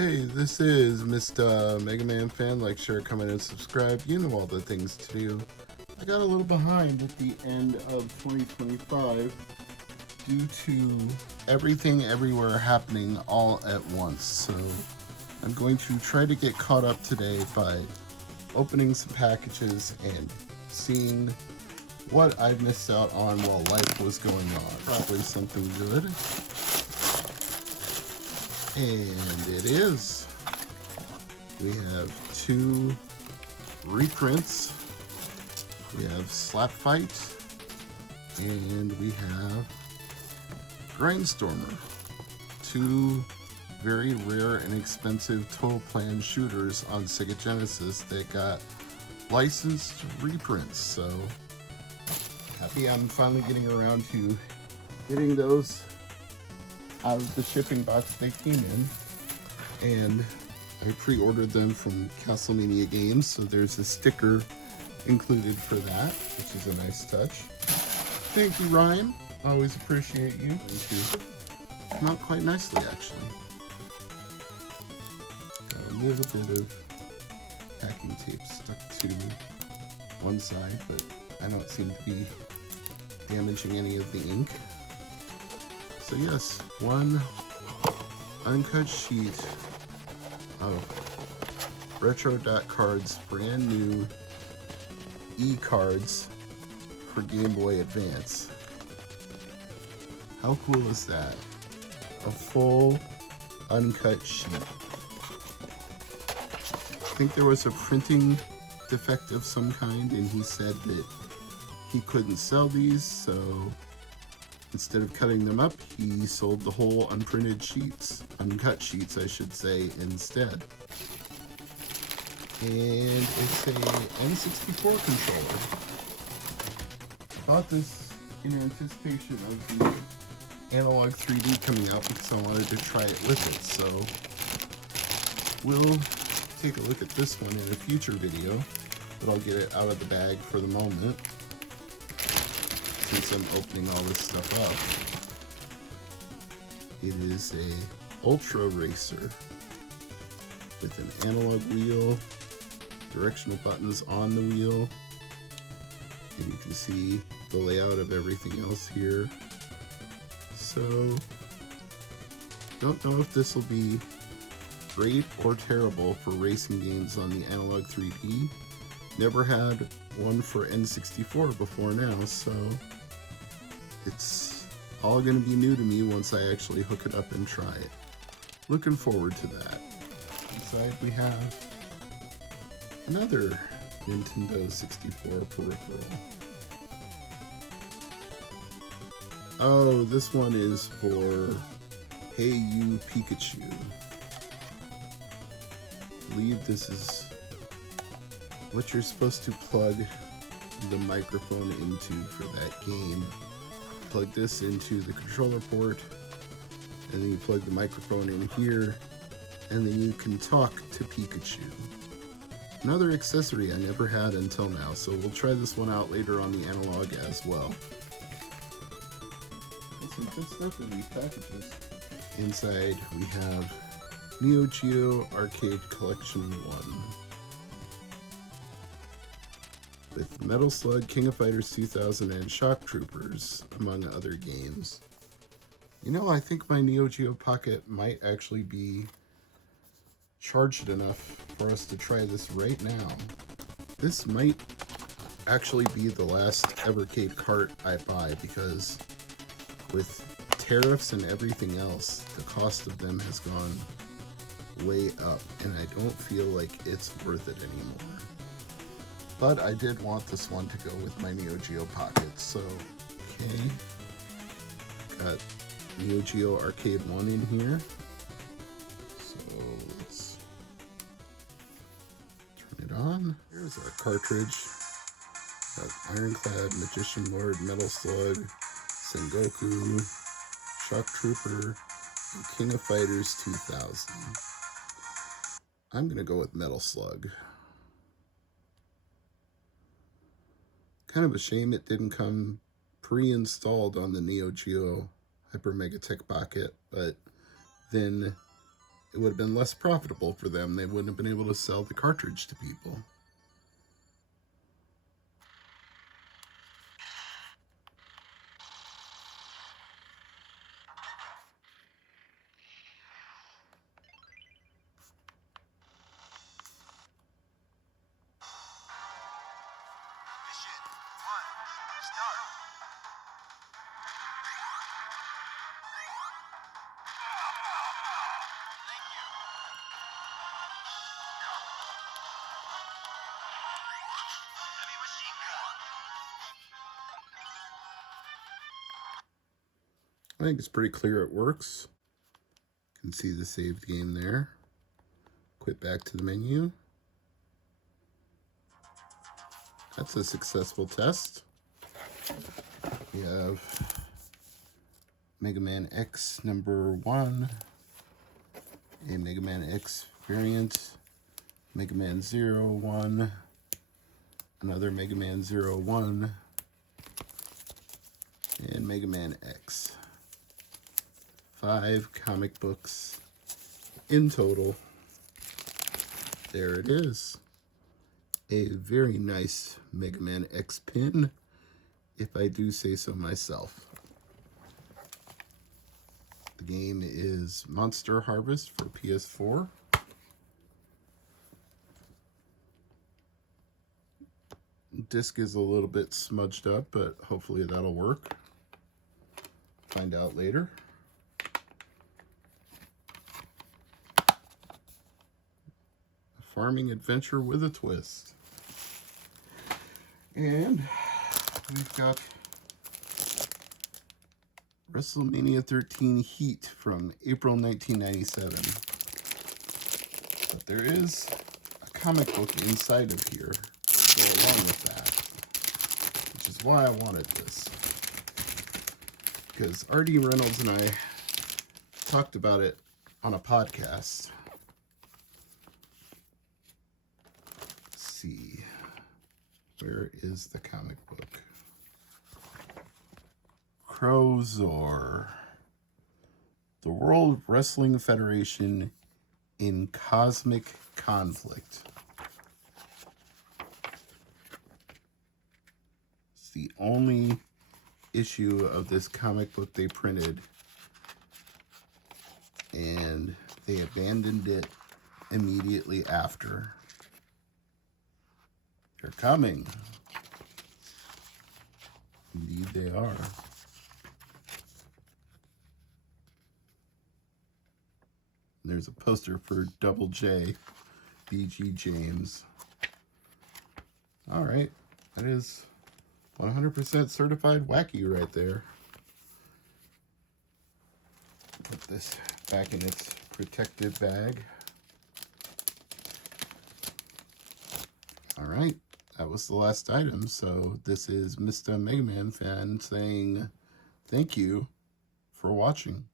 Hey, this is Mr. MegaManFan. Like, share, comment, and subscribe. You know all the things to do. I got a little behind at the end of 2025 due to everything everywhere happening all at once. So I'm going to try to get caught up today by opening some packages and seeing what I've missed out on while life was going on. Probably something good. And it is. We have two reprints. We have Slap Fight, and we have Grindstormer. Two very rare and expensive Total Plan shooters on Sega Genesis that got licensed reprints. So happy I'm finally getting around to getting those out of the shipping box they came in, and I pre-ordered them from Castlemania Games, so there's a sticker included for that, which is a nice touch. Thank you, Ryan. Always appreciate you. Thank you. Come out quite nicely, actually. Got a little bit of packing tape stuck to one side, but I don't seem to be damaging any of the ink. So yes, one uncut sheet of Retro.Cards brand new e-cards for Game Boy Advance. How cool is that? A full uncut sheet. I think there was a printing defect of some kind, and he said that he couldn't sell these, so instead of cutting them up, he sold the whole unprinted sheets, uncut sheets, I should say, instead. And it's a N64 controller. Bought this in anticipation of the Analog 3D coming out because I wanted to try it with it. So we'll take a look at this one in a future video, but I'll get it out of the bag for the moment, since I'm opening all this stuff up. It is a Ultra Racer with an analog wheel, directional buttons on the wheel, and you can see the layout of everything else here. So, don't know if this will be great or terrible for racing games on the Analog 3D. Never had one for N64 before now, so it's all going to be new to me once I actually hook it up and try it. Looking forward to that. Inside we have another Nintendo 64 peripheral. Oh, this one is for Hey You Pikachu. I believe this is what you're supposed to plug the microphone into for that game. Plug this into the controller port, and then you plug the microphone in here, and then you can talk to Pikachu. Another accessory I never had until now, so we'll try this one out later on the analog as well. There's some good stuff in these packages. Inside we have Neo Geo Arcade Collection 1. With Metal Slug, King of Fighters 2000, and Shock Troopers, among other games. You know, I think my Neo Geo Pocket might actually be charged enough for us to try this right now. This might actually be the last Evercade cart I buy, because with tariffs and everything else, the cost of them has gone way up, and I don't feel like it's worth it anymore. But I did want this one to go with my Neo Geo Pocket, so okay. Got Neo Geo Arcade 1 in here. So let's turn it on. Here's our cartridge. Got Ironclad, Magician Lord, Metal Slug, Sengoku, Shock Trooper, and King of Fighters 2000. I'm gonna go with Metal Slug. Kind of a shame it didn't come pre-installed on the Neo Geo Hyper Mega Tech Pocket, but then it would have been less profitable for them. They wouldn't have been able to sell the cartridge to people. I think it's pretty clear it works. You can see the saved game there. Quit back to the menu. That's a successful test. We have Mega Man X number 1, a Mega Man X variant, Mega Man 01, another Mega Man 01, and Mega Man X. 5 comic books in total. There it is. A very nice Mega Man X pin, if I do say so myself. The game is Monster Harvest for PS4. Disc is a little bit smudged up, but hopefully that'll work. Find out later. A farming adventure with a twist. And we've got WrestleMania 13 Heat from April 1997. But there is a comic book inside of here to go along with that, which is why I wanted this. Because R.D. Reynolds and I talked about it on a podcast. Let's see. Where is the comic book? Crozor. The World Wrestling Federation in Cosmic Conflict. It's the only issue of this comic book they printed, and they abandoned it immediately after. They're coming. Indeed they are. There's a poster for Double J, B.G. James. All right, that is 100% certified wacky right there. Put this back in its protected bag. All right, that was the last item. So this is Mr. MegaManFan saying thank you for watching.